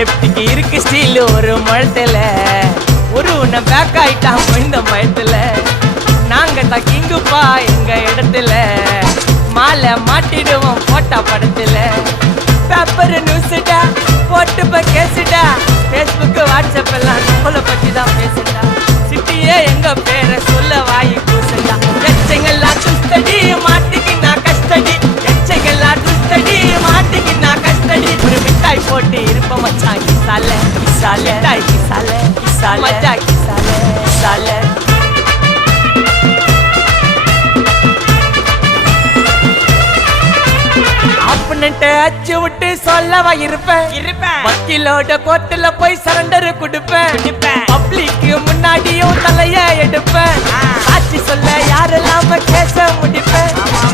லெப்டுக்கு இருக்கு ஸ்டீல் ஒரு முழத்துல ஒரு உன்னை பேக் ஆயிட்டான் இந்த மயத்துல நாங்க தான் கிங்குப்பா எங்க இடத்துல மாலை மாட்டிடுவோம் போட்டா படத்துல பேப்பர் நியூஸ்டா போட்டு கேசுடா ஃபேஸ்புக் வாட்ஸ்அப் எல்லாம் நம்மளை பத்தி தான் பேசுடா சிட்டியே எங்க பேரை சொல்ல வாய் கூசுடா எச்சைங்கெல்லாம் துஸ்தடி மாட்டுக்கு நான் கஸ்டடி எச்சைங்கெல்லாம் துஸ்தடி மாட்டுக்கு நான் கஸ்டடி ஒரு மிட்டாய் போட்டு இருப்ப மச்சான் கிசால கிசால மிட்டாய் கிசால கிசால மச்சா கிசால கிசால அச்சு விட்டு சொல்லவா இருப்பேன் வக்கீலோட கோர்ட்டுல போய் சரண்டர் கொடுப்பேன் பப்ளிக்கு முன்னாடியும் தலைய எடுப்பேன் சாட்சி சொல்ல யாரெல்லாம் கேச முடிப்பேன்